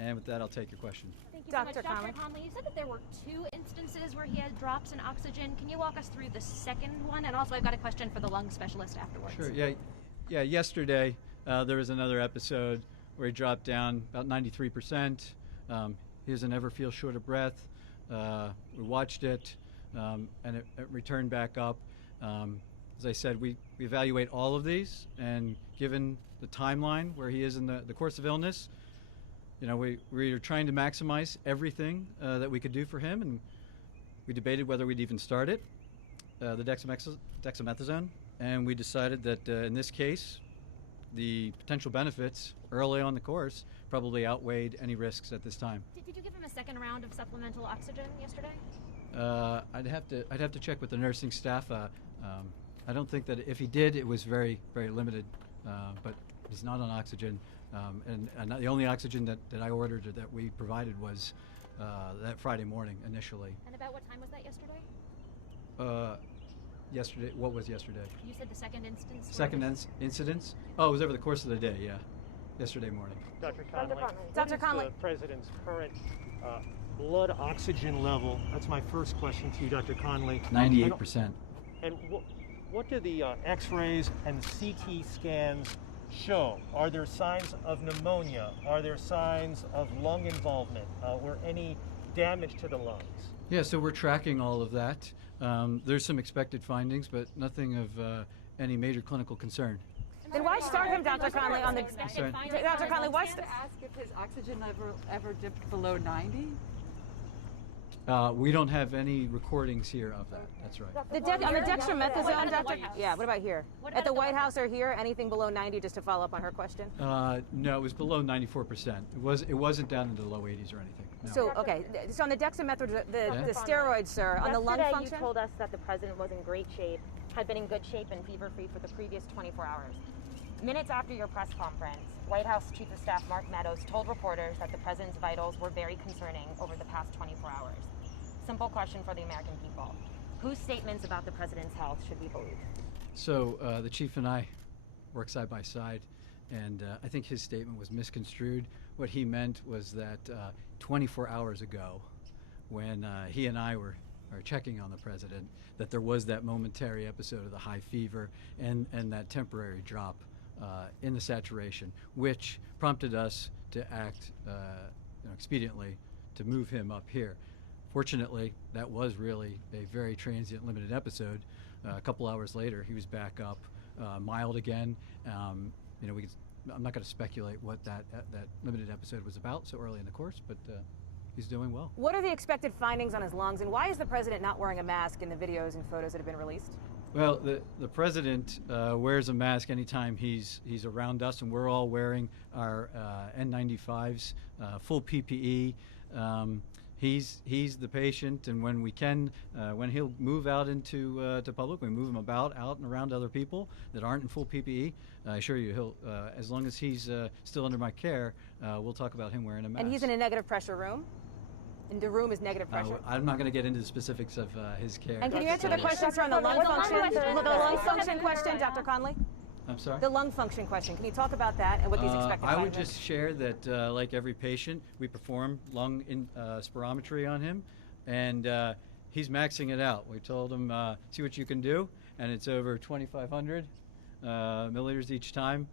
And with that, I'll take your question. Thank you Dr. so much. Conley. Dr. Conley, you said that there were 2 instances where he had drops in oxygen. Can you walk us through the second one? And also, I've got a question for the lung specialist afterwards. Sure. Yeah. Yesterday, there was another episode where he dropped down about 93%. He doesn't ever feel short of breath. We watched it, and it returned back up. As I said, we evaluate all of these, and given the timeline where he is in the course of illness, we are trying to maximize everything that we could do for him, and we debated whether we'd even start it, the dexamethasone, and we decided that in this case, the potential benefits early on the course probably outweighed any risks at this time. Did you give him a second round of supplemental oxygen yesterday? I'd have to check with the nursing staff. I don't think that if he did, it was very, very limited, but he's not on oxygen. And the only oxygen that I ordered or that we provided was that Friday morning initially. And about what time was that yesterday? Yesterday. What was yesterday? You said the second instance. Second incidence? Oh, it was over the course of the day, yeah. Yesterday morning. Dr. Conley. Dr. Conley. What is the president's current blood oxygen level? That's my first question to you, Dr. Conley. 98%. And what do the X-rays and CT scans show? Are there signs of pneumonia? Are there signs of lung involvement or any damage to the lungs? Yeah, so we're tracking all of that. There's some expected findings, but nothing of any major clinical concern. Then why start him, Dr. Conley, on the... Sorry? Dr. Conley, why... To ask if his oxygen level ever dipped below 90? We don't have any recordings here of that. That's right. On the dexamethasone, Dr. House? Yeah, what about here? What At the about White House or here, anything below 90, just to follow up on her question? No, it was below 94%. It wasn't down into the low 80s or anything. No. So, okay, so on the dexamethasone, the steroids, sir, on the lung Yesterday, function? you told us that the president was in great shape, had been in good shape and fever-free for the previous 24 hours. Minutes after your press conference, White House Chief of Staff Mark Meadows told reporters that the president's vitals were very concerning over the past 24 hours. Simple question for the American people. Whose statements about the president's health should we believe? So the chief and I work side by side, and I think his statement was misconstrued. What he meant was that 24 hours ago, when he and I were checking on the president, that there was that momentary episode of the high fever and that temporary drop in the saturation, which prompted us to act expediently to move him up here. Fortunately, that was really a very transient, limited episode. A couple hours later, he was back up, mild again. I'm not going to speculate what that limited episode was about so early in the course, but he's doing well. What are the expected findings on his lungs, and why is the president not wearing a mask in the videos and photos that have been released? Well, the president wears a mask anytime he's around us, and we're all wearing our N95s, full PPE. He's the patient, and when we can, when he'll move out into to public, we move him out and around other people that aren't in full PPE. I assure you, he'll as long as he's still under my care, we'll talk about him wearing a mask. And he's in a negative pressure room? And the room is negative pressure? I'm not going to get into the specifics of his care. And can you answer the question, sir, on the lung function? The lung function question, Dr. Conley? I'm sorry? The lung function question. Can you talk about that and what these expected I findings? would just share that, like every patient, we perform lung spirometry on him, and he's maxing it out. We told him, see what you can do, and it's over 2,500 milliliters each time.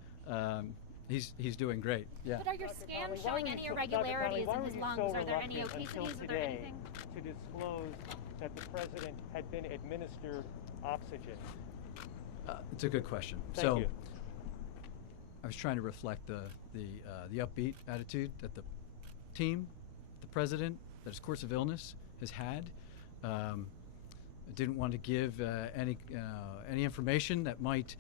He's doing great. Yeah. But are your scans showing any irregularities in his lungs? Are there any obesities? Are there anything? To disclose that the president had been administered oxygen. It's a good question. Thank you. I was trying to reflect the upbeat attitude that the team, the president, that his course of illness has had. I didn't want to give any information that might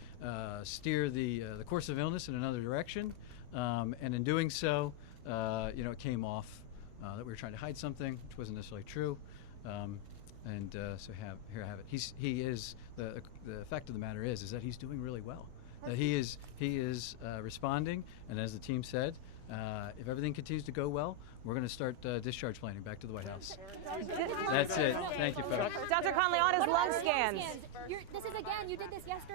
steer the course of illness in another direction, and in doing so, it came off that we were trying to hide something, which wasn't necessarily true. So here I have it. He is the fact of the matter is that he's doing really well. He is responding, and as the team said, if everything continues to go well, we're going to start discharge planning back to the White House. That's it. Thank you, folks. Dr. Conley, on his lung scans. This is again. You did this yesterday.